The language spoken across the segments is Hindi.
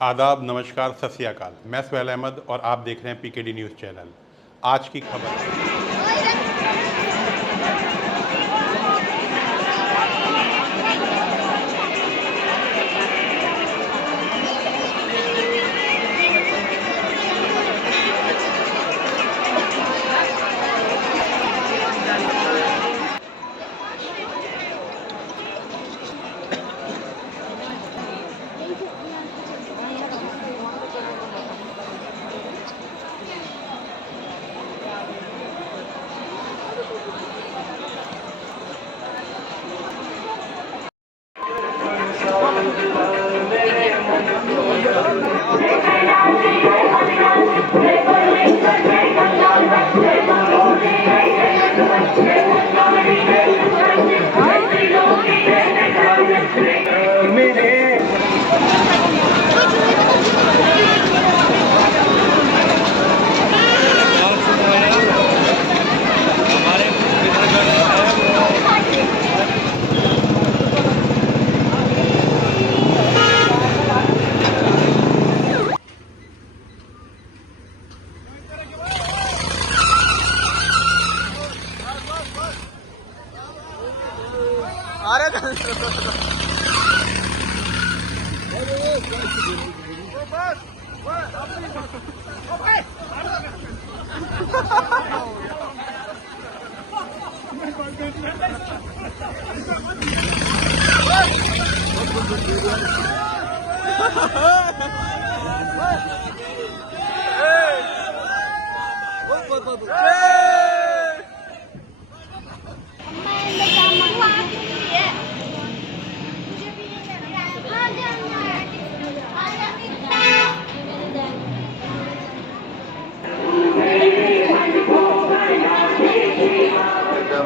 आदाब, नमस्कार, सत श्री अकाल। मैं सुहैल अहमद और आप देख रहे हैं पीकेडी न्यूज़ चैनल। आज की खबर।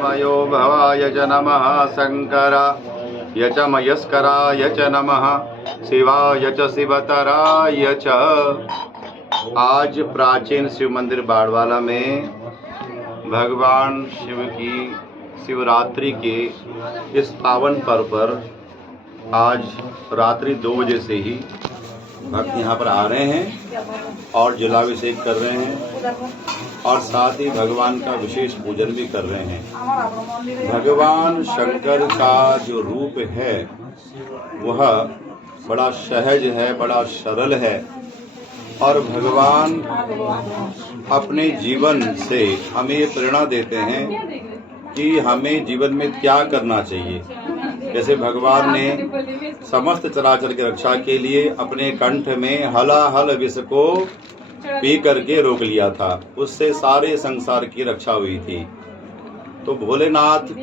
मयो भवाय च नमः शंकराय च मयस्कराय च नमः शिवाय च शिवतराय च। आज प्राचीन शिव मंदिर बाड़वाला में भगवान शिव की शिवरात्रि के इस पावन पर्व पर आज रात्रि 2 बजे से ही भक्त यहाँ पर आ रहे हैं और जलाभिषेक कर रहे हैं और साथ ही भगवान का विशेष पूजन भी कर रहे हैं। भगवान शंकर का जो रूप है वह बड़ा सहज है, बड़ा सरल है और भगवान अपने जीवन से हमें ये प्रेरणा देते हैं कि हमें जीवन में क्या करना चाहिए। जैसे भगवान ने समस्त चराचर की रक्षा के लिए अपने कंठ में हलाहल विष को पी करके रोक लिया था, उससे सारे संसार की रक्षा हुई थी। तो भोलेनाथ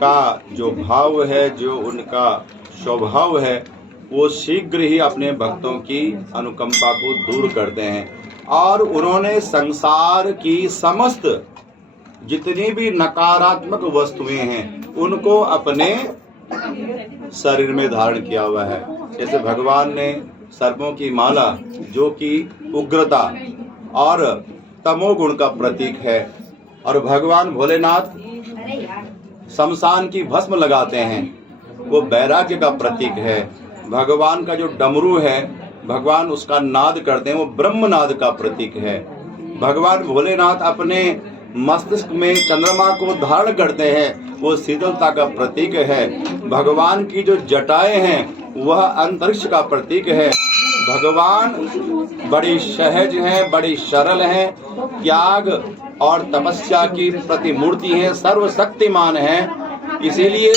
का जो भाव है, जो उनका स्वभाव है, वो शीघ्र ही अपने भक्तों की अनुकंपा को दूर करते हैं और उन्होंने संसार की समस्त जितनी भी नकारात्मक वस्तुएं हैं उनको अपने शरीर में धारण किया हुआ है। जैसे भगवान ने सर्पों की माला, जो कि उग्रता और तमोगुण का प्रतीक है, और भगवान भोलेनाथ शमशान की भस्म लगाते हैं, वो वैराग्य का प्रतीक है। भगवान का जो डमरू है, भगवान उसका नाद करते हैं, वो ब्रह्मनाद का प्रतीक है। भगवान भोलेनाथ अपने मस्तिष्क में चंद्रमा को धारण करते हैं, वो शीतलता का प्रतीक है। भगवान की जो जटाएं हैं वह अंतरिक्ष का प्रतीक है। भगवान बड़ी सहज हैं, बड़ी सरल हैं, त्याग और तपस्या की प्रतिमूर्ति हैं, सर्वशक्तिमान हैं। इसीलिए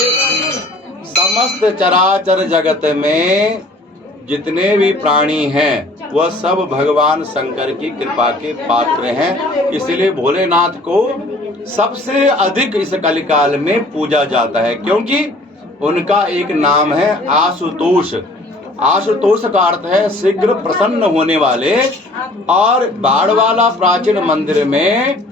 समस्त चराचर जगत में जितने भी प्राणी हैं वह सब भगवान शंकर की कृपा के पात्र हैं। इसलिए भोलेनाथ को सबसे अधिक इस कलिकाल में पूजा जाता है, क्योंकि उनका एक नाम है आशुतोष। आशुतोष का अर्थ है शीघ्र प्रसन्न होने वाले। और बाड़वाला प्राचीन मंदिर में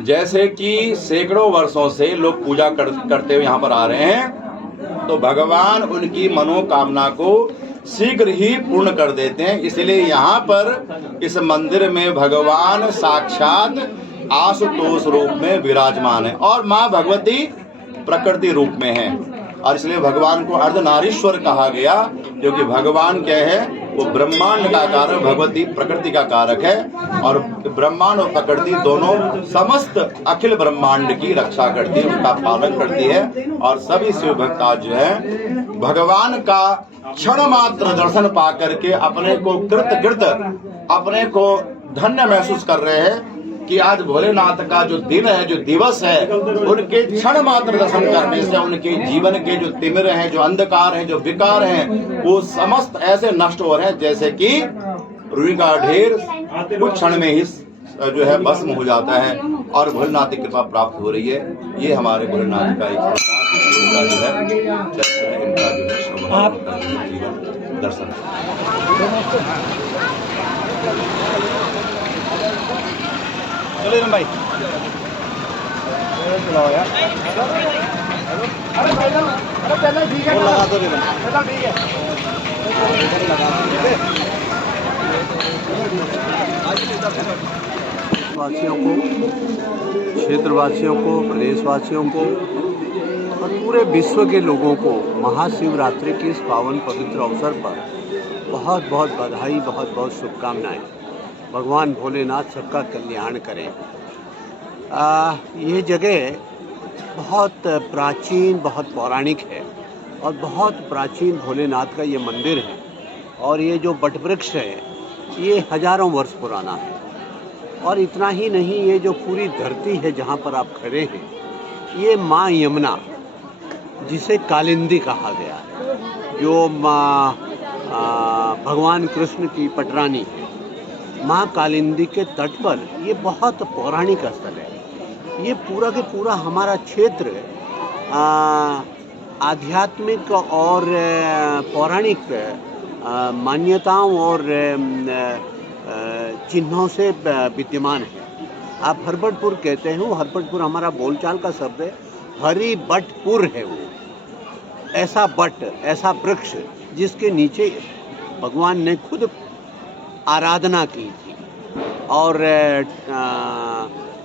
जैसे कि सैकड़ों वर्षों से लोग पूजा करते हुए यहाँ पर आ रहे हैं, तो भगवान उनकी मनोकामना को शीघ्र ही पूर्ण कर देते हैं। इसलिए यहाँ पर इस मंदिर में भगवान साक्षात आशुतोष रूप में विराजमान है और माँ भगवती प्रकृति रूप में है। और इसलिए भगवान को अर्धनारीश्वर कहा गया, क्योंकि भगवान क्या है, वो ब्रह्मांड का कारक, भगवती प्रकृति का कारक है, और ब्रह्मांड और प्रकृति दोनों समस्त अखिल ब्रह्मांड की रक्षा करती है, उनका पालन करती है। और सभी शिव भक्ता जो है भगवान का क्षण मात्र दर्शन पा करके अपने को कृतकृत, अपने को धन्य महसूस कर रहे हैं कि आज भोलेनाथ का जो दिन है, जो दिवस है, उनके क्षण मात्र दर्शन करने से उनके जीवन के जो तिमिर हैं, जो अंधकार हैं, जो विकार हैं, वो समस्त ऐसे नष्ट हो रहे हैं जैसे कि रुई का ढेर कुछ क्षण में ही जो है भस्म हो जाता है, और भोलेनाथ की कृपा प्राप्त हो रही है। ये हमारे भोलेनाथ का एक इनका जो है चरित्र है, इनका जो है स्वभाव का जीवन दर्शन है। चलिए भाई, चलाओ यार। अरे भाई साहब, अरे चलो ठीक है, लगा दो रे, चलो ठीक है, वासियों को, क्षेत्रवासियों को, प्रदेशवासियों को और पूरे विश्व के लोगों को महाशिवरात्रि के इस पावन पवित्र अवसर पर बहुत बहुत बधाई, बहुत बहुत शुभकामनाएं। भगवान भोलेनाथ सबका कल्याण करें। ये जगह बहुत प्राचीन, बहुत पौराणिक है, और बहुत प्राचीन भोलेनाथ का ये मंदिर है। और ये जो बटवृक्ष है ये हजारों वर्ष पुराना है। और इतना ही नहीं, ये जो पूरी धरती है जहाँ पर आप खड़े हैं, ये माँ यमुना, जिसे कालिंदी कहा गया है, जो माँ भगवान कृष्ण की पटरानी है, माँ कालिंदी के तट पर ये बहुत पौराणिक स्थल है। ये पूरा के पूरा हमारा क्षेत्र आध्यात्मिक और पौराणिक मान्यताओं और चिन्हों से विद्यमान है। आप हरबटपुर कहते हैं, हरबटपुर हमारा बोलचाल का शब्द है, हरिबटपुर है वो। ऐसा बट, ऐसा वृक्ष जिसके नीचे भगवान ने खुद आराधना की थी। और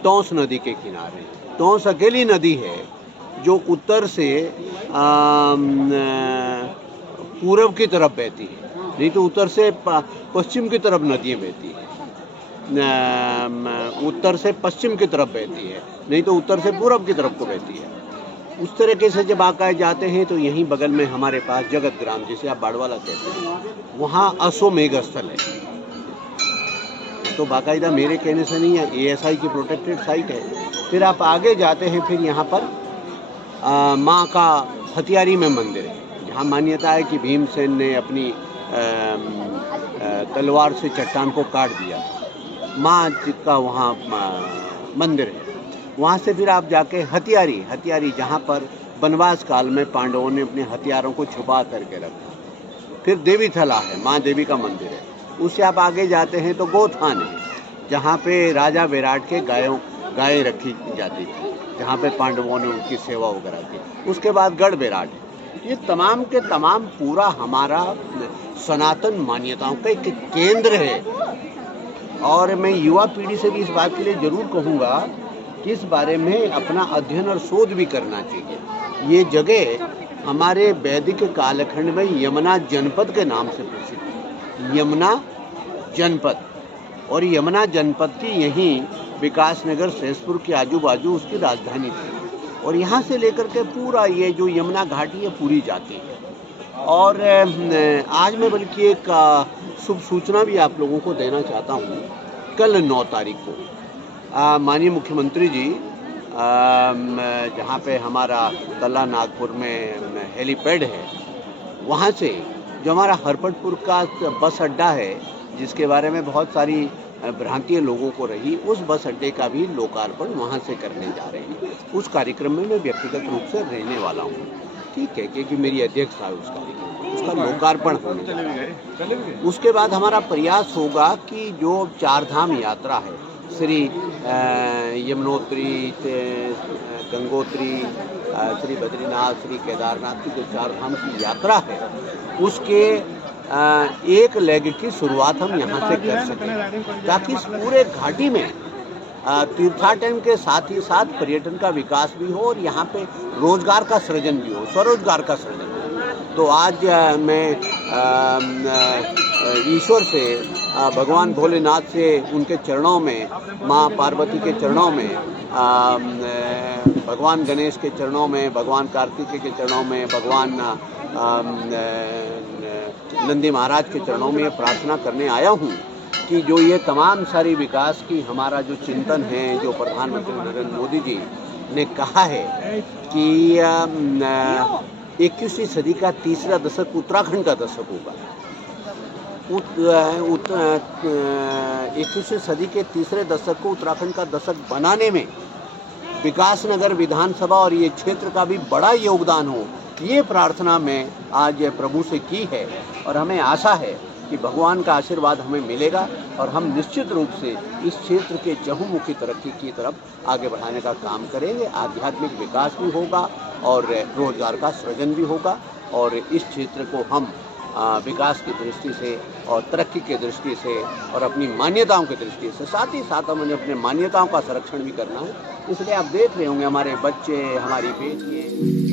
टोंस नदी के किनारे, टोंस अकेली नदी है जो उत्तर से पूर्व की तरफ बहती है, नहीं तो उत्तर से पश्चिम की तरफ नदियाँ बहती है, उत्तर से पश्चिम की तरफ बहती है, नहीं तो उत्तर से पूर्व की तरफ को बहती है। उस तरीके से जब आकाए जाते हैं तो यहीं बगल में हमारे पास जगत ग्राम, जिसे आप बाड़वाला कहते हैं, वहाँ अश्वमेघ स्थल है। तो बाकायदा मेरे कहने से नहीं है, ASI की प्रोटेक्टेड साइट है। फिर आप आगे जाते हैं, फिर यहाँ पर माँ का हथियारी में मंदिर है, जहाँ मान्यता है कि भीमसेन ने अपनी तलवार से चट्टान को काट दिया। माँ का वहाँ मंदिर है। वहाँ से फिर आप जाके हथियारी जहाँ पर वनवास काल में पांडवों ने अपने हथियारों को छुपा करके रखा। फिर देवी थला है, माँ देवी का मंदिर है। उससे आप आगे जाते हैं तो गोथान है, जहाँ पे राजा विराट के गायें रखी जाती थी, जहाँ पे पांडवों ने उनकी सेवा वगैरह की। उसके बाद गढ़ विराट है। ये तमाम के तमाम पूरा हमारा सनातन मान्यताओं का एक केंद्र है। और मैं युवा पीढ़ी से भी इस बात के लिए ज़रूर कहूँगा कि इस बारे में अपना अध्ययन और शोध भी करना चाहिए। ये जगह हमारे वैदिक कालखंड में यमुना जनपद के नाम से प्रसिद्ध है, यमुना जनपद। और यमुना जनपद की यहीं विकास नगर सहसपुर के आजू बाजू उसकी राजधानी थी। और यहाँ से लेकर के पूरा ये जो यमुना घाटी है पूरी जाती है। और आज मैं बल्कि एक शुभ सूचना भी आप लोगों को देना चाहता हूँ। कल 9 तारीख को माननीय मुख्यमंत्री जी जहाँ पे हमारा तला नागपुर में हेलीपैड है, वहाँ से जो हमारा हरपटपुर का बस अड्डा है, जिसके बारे में बहुत सारी भ्रांतियाँ लोगों को रही, उस बस अड्डे का भी लोकार्पण वहाँ से करने जा रहे हैं। उस कार्यक्रम में मैं व्यक्तिगत रूप से रहने वाला हूँ, ठीक है, क्योंकि मेरी अध्यक्षता है उस कार्यक्रम, उसका लोकार्पण होने जा रहा है। उसके बाद हमारा प्रयास होगा कि जो 4 धाम यात्रा है, श्री यमुनोत्री, गंगोत्री, श्री बद्रीनाथ, श्री केदारनाथ की जो 4 धाम की यात्रा है, उसके एक लेग की शुरुआत हम यहाँ से कर सकें, ताकि इस पूरे घाटी में तीर्थाटन के साथ ही साथ पर्यटन का विकास भी हो और यहाँ पे रोजगार का सृजन भी हो, स्वरोजगार का सृजन हो। तो आज मैं ईश्वर से, भगवान भोलेनाथ से, उनके चरणों में, माँ पार्वती के चरणों में, भगवान गणेश के चरणों में, भगवान कार्तिकेय के चरणों में, भगवान नंदी महाराज के चरणों में प्रार्थना करने आया हूँ कि जो ये तमाम सारी विकास की हमारा जो चिंतन है, जो प्रधानमंत्री नरेंद्र मोदी जी ने कहा है कि 21वीं सदी का तीसरा दशक उत्तराखंड का दशक होगा। 21वीं सदी के तीसरे दशक को उत्तराखंड का दशक बनाने में विकासनगर विधानसभा और ये क्षेत्र का भी बड़ा योगदान हो, ये प्रार्थना मैं आज प्रभु से की है। और हमें आशा है कि भगवान का आशीर्वाद हमें मिलेगा और हम निश्चित रूप से इस क्षेत्र के चहुमुखी तरक्की की तरफ आगे बढ़ाने का काम करेंगे। आध्यात्मिक विकास भी होगा और रोजगार का सृजन भी होगा और इस क्षेत्र को हम विकास की दृष्टि से और तरक्की की दृष्टि से और अपनी मान्यताओं की दृष्टि से, साथ ही साथ हमें अपने मान्यताओं का संरक्षण भी करना है। इसलिए आप देख रहे होंगे हमारे बच्चे, हमारी बेटियाँ